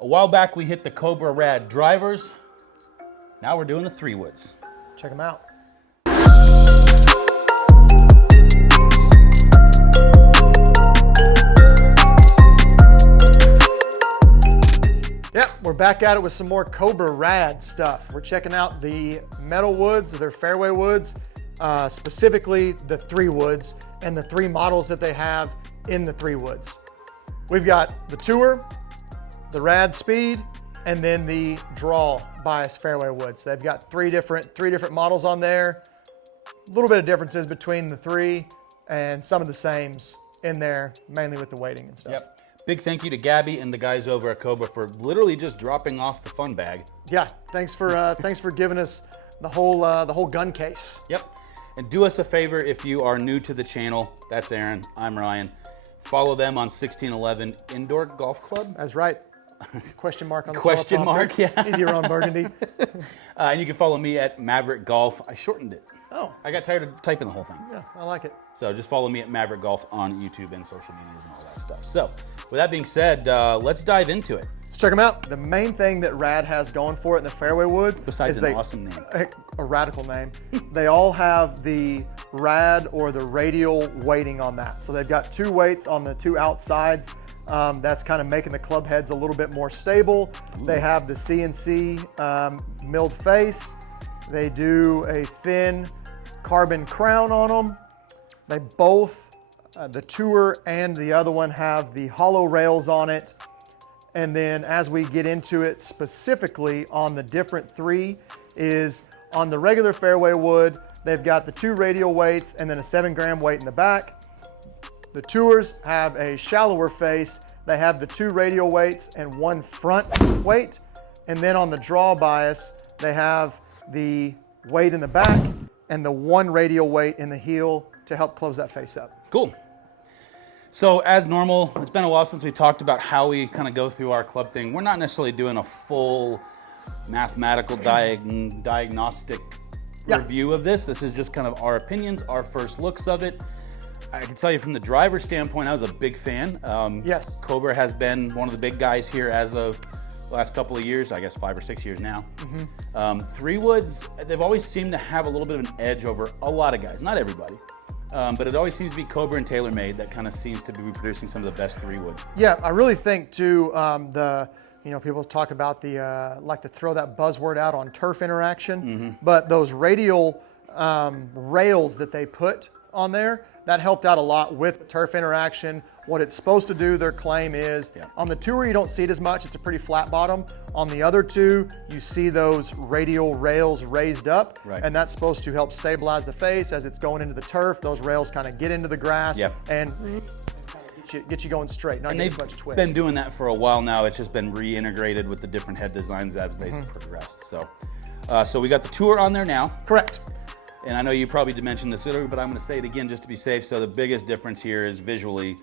A while back we hit the Cobra Rad drivers. Now we're doing the 3 woods. Check them out. Yep, we're back at it with some more Cobra Rad stuff. We're checking out the metal woods, their fairway woods, specifically the 3 woods and the 3 models that they have in the 3 woods. We've got the Tour, the Rad Speed, and then the Draw bias fairway woods. They've got three different models on there. A little bit of differences between the 3 and some of the sames in there, mainly with the weighting and stuff. Yep. Big thank you to Gabby and the guys over at Cobra for literally just dropping off the fun bag. Yeah, thanks for giving us the whole gun case. Yep. And do us a favor if you are new to the channel. That's Aaron. I'm Ryan. Follow them on 1611 Indoor Golf Club. That's right. Question mark on the Question mark, yeah. Easier on Burgundy. And you can follow me at Maverick Golf. I shortened it. Oh. I got tired of typing the whole thing. Yeah, I like it. So just follow me at Maverick Golf on YouTube and social medias and all that stuff. So with that being said, let's dive into it. Let's check them out. The main thing that Rad has going for it in the fairway woods, besides an awesome name, a radical name, they all have the Rad or the radial weighting on that. So they've got 2 weights on the 2 outsides. That's kind of making the club heads a little bit more stable. Ooh. They have the CNC milled face. They do a thin carbon crown on them. They both, the Tour and the other one, have the hollow rails on it. And then as we get into it specifically on the different 3 is on the regular fairway wood, they've got the 2 radial weights and then a 7-gram weight in the back. The Tours have a shallower face. They have the 2 radial weights and 1 front weight. And then on the Draw bias, they have the weight in the back and the 1 radial weight in the heel to help close that face up. Cool. So as normal, it's been a while since we talked about how we kind of go through our club thing. We're not necessarily doing a full mathematical diagnostic review of this. This is just kind of our opinions, our first looks of it. I can tell you from the driver standpoint, I was a big fan. Yes. Cobra has been one of the big guys here as of the last couple of years, I guess 5 or 6 years now. Mm-hmm. 3 woods, they've always seemed to have a little bit of an edge over a lot of guys, not everybody. But it always seems to be Cobra and TaylorMade that kind of seems to be producing some of the best 3 woods. Yeah, I really think too, people talk about like to throw that buzzword out on turf interaction, but those radial rails that they put on there, that helped out a lot with turf interaction. What it's supposed to do, their claim is, on the Tour you don't see it as much, it's a pretty flat bottom. On the other 2, you see those radial rails raised up, and that's supposed to help stabilize the face as it's going into the turf. Those rails kind of get into the grass and get you going straight, not getting as much twist. Been doing that for a while now. It's just been reintegrated with the different head designs as they progressed. So we got the Tour on there now. Correct. And I know you probably did mention this earlier, but I'm going to say it again just to be safe. So the biggest difference here is visually.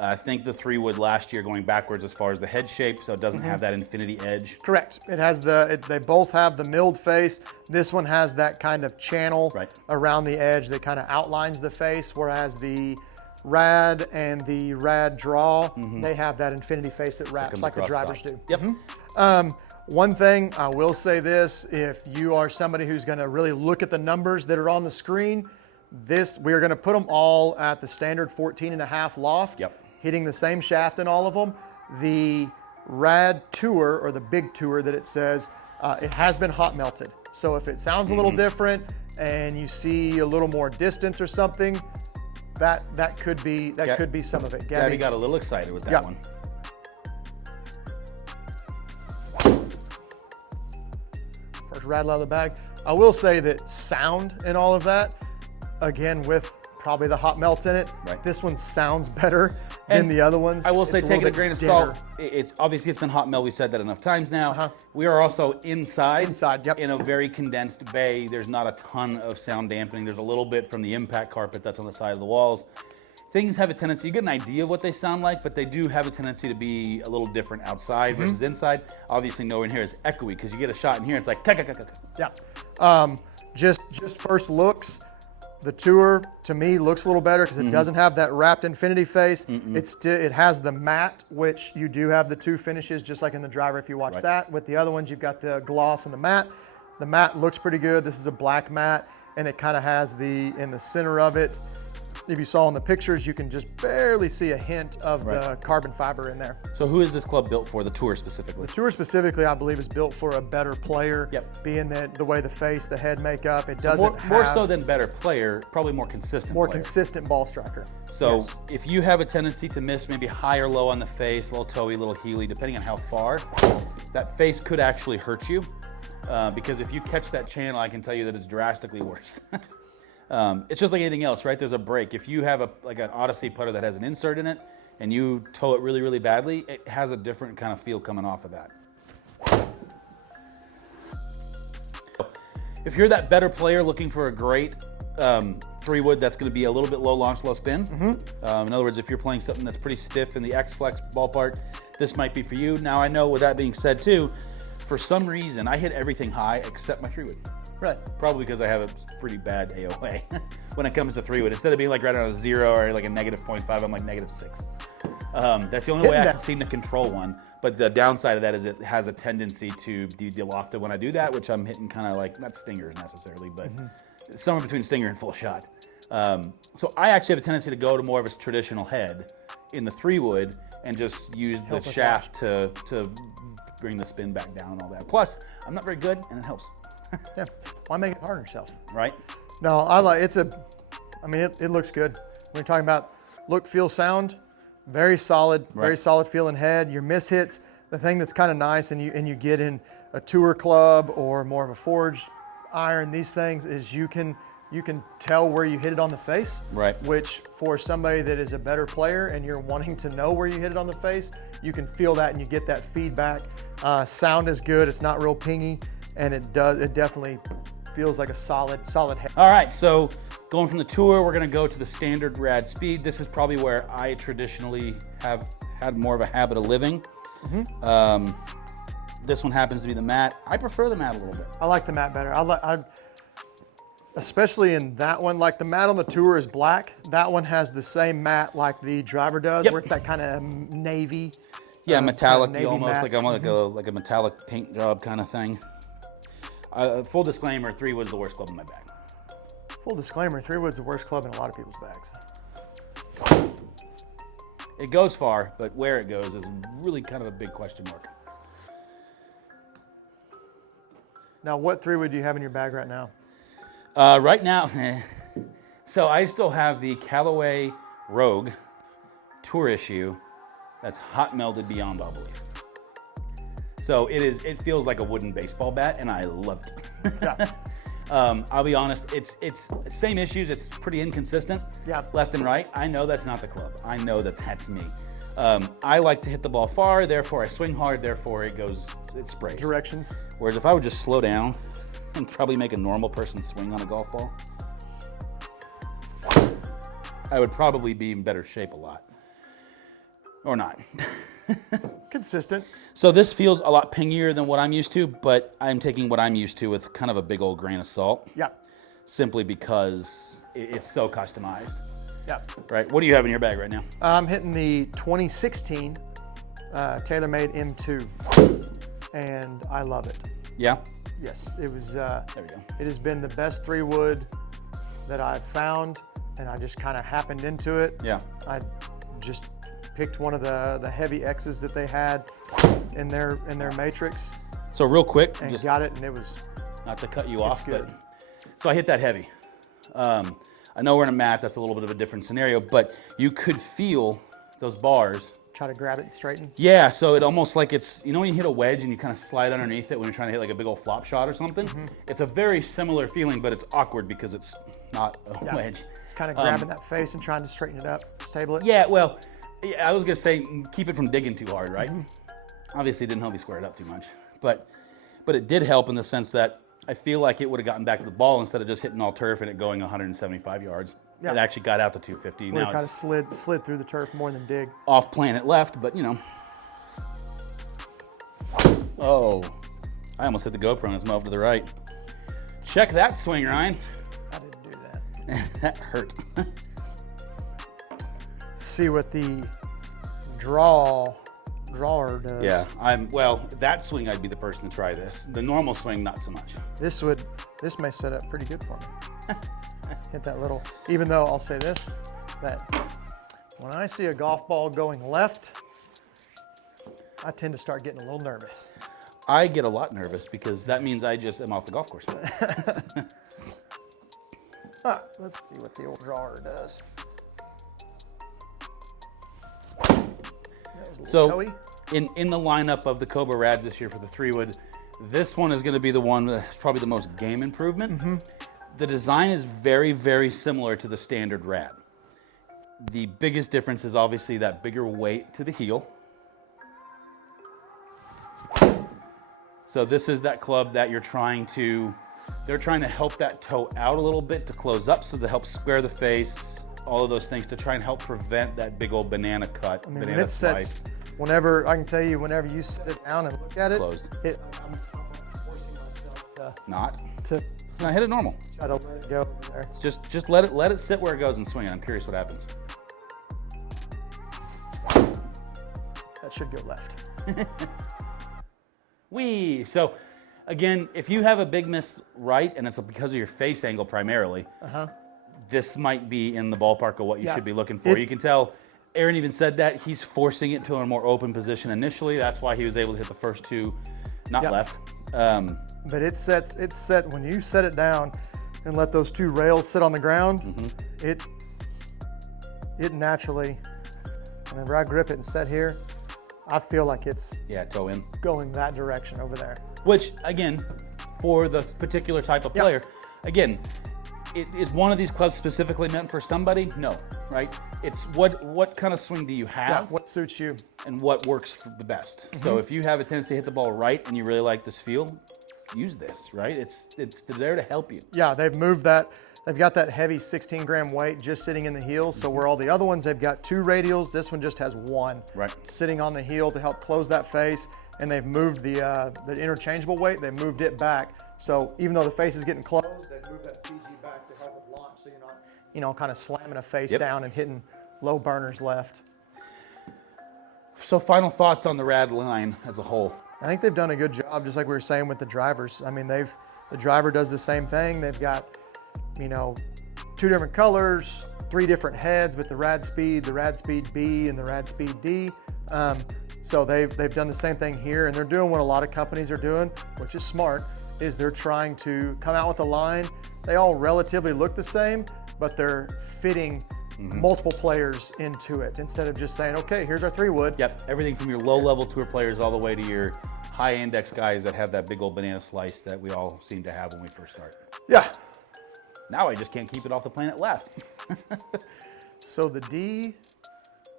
I think the 3 wood last year going backwards as far as the head shape, so it doesn't have that infinity edge. Correct. It has they both have the milled face. This one has that kind of channel around the edge that kind of outlines the face, whereas the Rad and the Rad Draw, they have that infinity face that wraps like the drivers do. Yep. One thing, I will say this, if you are somebody who's going to really look at the numbers that are on the screen, we're going to put them all at the standard 14.5 loft, hitting the same shaft in all of them. The Rad Tour, or the big Tour that it says, it has been hot melted. So if it sounds a little different and you see a little more distance or something, that could be some of it. Gabby got a little excited with that one. First rattle out of the bag. I will say that sound and all of that, again, with probably the hot melt in it, this one sounds better than the other ones. I will say, take it a grain of salt. It's obviously it's been hot melt. We said that enough times now. We are also inside in a very condensed bay. There's not a ton of sound dampening. There's a little bit from the impact carpet that's on the side of the walls. Things have a tendency, you get an idea of what they sound like, but they do have a tendency to be a little different outside versus inside. Obviously, nowhere in here is echoey because you get a shot in here, it's like, just first looks, The Tour, to me, looks a little better because it doesn't have that wrapped infinity face. It has the matte, which you do have the 2 finishes, just like in the driver if you watch that. With the other ones, you've got the gloss and the matte. The matte looks pretty good. This is a black matte, and it kind of has in the center of it, if you saw in the pictures, you can just barely see a hint of the carbon fiber in there. So who is this club built for, the Tour specifically? The Tour specifically, I believe, is built for a better player. Being the way the face, the head makeup, it doesn't more so than better player, probably more consistent player. Consistent ball striker. So if you have a tendency to miss maybe high or low on the face, a little toey, a little heely, depending on how far, that face could actually hurt you. Because if you catch that channel, I can tell you that it's drastically worse. It's just like anything else, right? There's a break. If you have like an Odyssey putter that has an insert in it and you toe it really, really badly, it has a different kind of feel coming off of that. If you're that better player looking for a great 3-wood that's going to be a little bit low launch, low spin, in other words, if you're playing something that's pretty stiff in the X-Flex ballpark, this might be for you. Now, I know with that being said, too, for some reason, I hit everything high except my 3-wood. Right. Probably because I have a pretty bad AOA when it comes to 3-wood. Instead of being like right around a 0 or like a -0.5, I'm like -6. That's the only way I can seem to control one. But the downside of that is it has a tendency to be lofted when I do that, which I'm hitting kind of like, not stingers necessarily, but somewhere between stinger and full shot. So I actually have a tendency to go to more of a traditional head in the 3-wood and just use the shaft to bring the spin back down and all that. Plus, I'm not very good, and it helps. Yeah, why make it hard on yourself? Right? No, I like it looks good. When you're talking about look, feel, sound, very solid, very solid feeling head. Your miss hits, the thing that's kind of nice, and you get in a tour club or more of a forged iron. These things is you can tell where you hit it on the face. Right. Which for somebody that is a better player and you're wanting to know where you hit it on the face, you can feel that and you get that feedback. Sound is good. It's not real pingy. And it definitely feels like a solid head. All right, so going from the Tour, we're gonna go to the standard Rad Speed. This is probably where I traditionally have had more of a habit of living. This one happens to be the matte. I prefer the matte a little bit. I like the matte better. Especially in that one, like the matte on the Tour is black. That one has the same matte like the driver does, where it's that kind of navy. Yeah, metallic, almost like like a metallic paint job kind of thing. Full disclaimer, 3-wood's the worst club in my bag. Full disclaimer, 3-wood's the worst club in a lot of people's bags. It goes far, but where it goes is really kind of a big question mark. Now, what 3-wood do you have in your bag right now? Right now, so I still have the Callaway Rogue Tour issue that's hot melded beyond all belief. So it feels like a wooden baseball bat, and I loved it. Yeah. I'll be honest, it's same issues. It's pretty inconsistent. Yeah. Left and right. I know that's not the club. I know that's me. I like to hit the ball far, therefore I swing hard, therefore it sprays. Directions. Whereas if I would just slow down and probably make a normal person swing on a golf ball, I would probably be in better shape a lot. Or not. Consistent. So this feels a lot pingier than what I'm used to, but I'm taking what I'm used to with kind of a big old grain of salt. Yeah. Simply because it's so customized. Yeah. Right. What do you have in your bag right now? I'm hitting the 2016 TaylorMade M2, and I love it. Yeah. Yes. It was. There we go. It has been the best 3-wood that I've found, and I just kind of happened into it. Yeah. I just picked one of the heavy X's that they had in their matrix. So real quick, and just got it, and it was not to cut you off, good. But so I hit that heavy. I know we're in a mat, that's a little bit of a different scenario, but you could feel those bars. Try to grab it and straighten? Yeah, so it almost like it's, you know when you hit a wedge and you kind of slide underneath it when you're trying to hit like a big old flop shot or something? Mm-hmm. It's a very similar feeling, but it's awkward because it's not a wedge. It's kind of grabbing that face and trying to straighten it up, stable it. Yeah, well, I was gonna say keep it from digging too hard, right? Mm-hmm. Obviously it didn't help me square it up too much, but it did help in the sense that I feel like it would have gotten back to the ball instead of just hitting all turf and it going 175 yards. Yeah. It actually got out to 250. Now kind of slid through the turf more than dig. Off planet left, but you know. Oh, I almost hit the GoPro and it's moved to the right. Check that swing, Ryan. I didn't do that. That hurt. See what the drawer does. Yeah, well, that swing I'd be the person to try this. The normal swing, not so much. This may set up pretty good for me. Hit that little, even though I'll say this, that when I see a golf ball going left, I tend to start getting a little nervous. I get a lot nervous because that means I just am off the golf course. Let's see what the old drawer does. So toey. in the lineup of the Cobra Rads this year for the 3-wood, this one is going to be the one that's probably the most game improvement. The design is very, very similar to the standard Rad. The biggest difference is obviously that bigger weight to the heel. So this is that club that they're trying to help that toe out a little bit to close up, so to help square the face, all of those things to try and help prevent that big old banana cut, I mean, banana when it slice. sets, whenever I can tell you, whenever you sit it down and look at it, Closed. I'm forcing myself Not. to No, hit it normal. try to let it go over there. Just let it sit where it goes and swing it. I'm curious what happens. That should go left. Whee! So, again, if you have a big miss right, and it's because of your face angle primarily, this might be in the ballpark of what you should be looking for. You can tell, Aaron even said that he's forcing it to a more open position initially. That's why he was able to hit the first two, not left. But it sets when you set it down and let those two rails sit on the ground, it naturally, whenever I grip it and set here, I feel like it's toe in. going that direction over there. Which, again, for the particular type of player, again, is one of these clubs specifically meant for somebody? No, right? It's what kind of swing do you have? What suits you? And what works for the best. So if you have a tendency to hit the ball right and you really like this feel, use this, right? It's there to help you. Yeah, they've moved that. They've got that heavy 16-gram weight just sitting in the heel. So where all the other ones, they've got 2 radials, this one just has 1 sitting on the heel to help close that face. And they've moved the interchangeable weight. They moved it back. So even though the face is getting closed, they've moved that CG back to help with launch, so you're not, kind of slamming a face down and hitting low burners left. So final thoughts on the Rad line as a whole. I think they've done a good job, just like we were saying with the drivers. I mean, the driver does the same thing. They've got, 2 different colors, 3 different heads with the Rad Speed, the Rad Speed B, and the Rad Speed D. So they've done the same thing here, and they're doing what a lot of companies are doing, which is smart, is they're trying to come out with a line. They all relatively look the same, but they're fitting multiple players into it instead of just saying, okay, here's our 3-wood. Yep, everything from your low-level tour players all the way to your high-index guys that have that big old banana slice that we all seem to have when we first start. Yeah. Now I just can't keep it off the planet left. So the D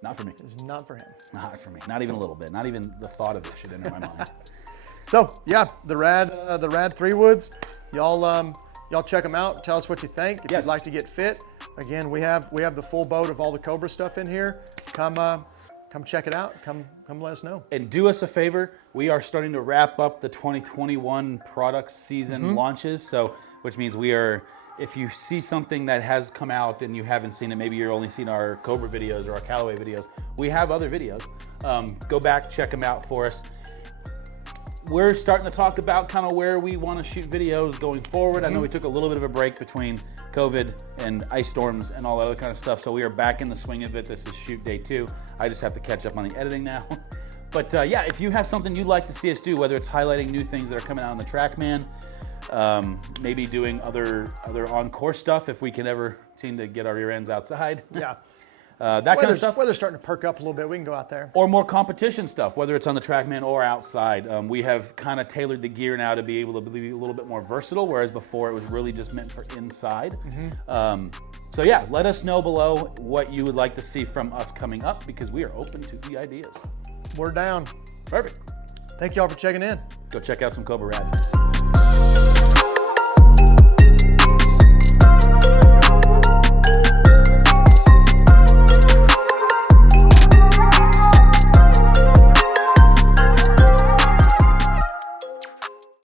not for me. Is not for him. Not for me. Not even a little bit. Not even the thought of it should enter my mind. So yeah, the Rad 3-woods. Y'all check them out. Tell us what you think. If you'd like to get fit, again, we have the full boat of all the Cobra stuff in here. Come check it out. Come let us know. And do us a favor. We are starting to wrap up the 2021 product season launches. So, which means if you see something that has come out and you haven't seen it, maybe you're only seen our Cobra videos or our Callaway videos, we have other videos. Go back, check them out for us. We're starting to talk about kind of where we want to shoot videos going forward. I know we took a little bit of a break between COVID and ice storms and all that other kind of stuff, so we are back in the swing of it. This is shoot day 2. I just have to catch up on the editing now. But yeah, if you have something you'd like to see us do, whether it's highlighting new things that are coming out on the TrackMan, maybe doing other on-course stuff if we can ever seem to get our rear ends outside. Yeah. That kind of stuff. Weather's starting to perk up a little bit. We can go out there. Or more competition stuff, whether it's on the TrackMan or outside. We have kind of tailored the gear now to be able to be a little bit more versatile, whereas before it was really just meant for inside. So yeah, let us know below what you would like to see from us coming up, because we are open to the ideas. We're down. Perfect. Thank y'all for checking in. Go check out some Cobra Rad.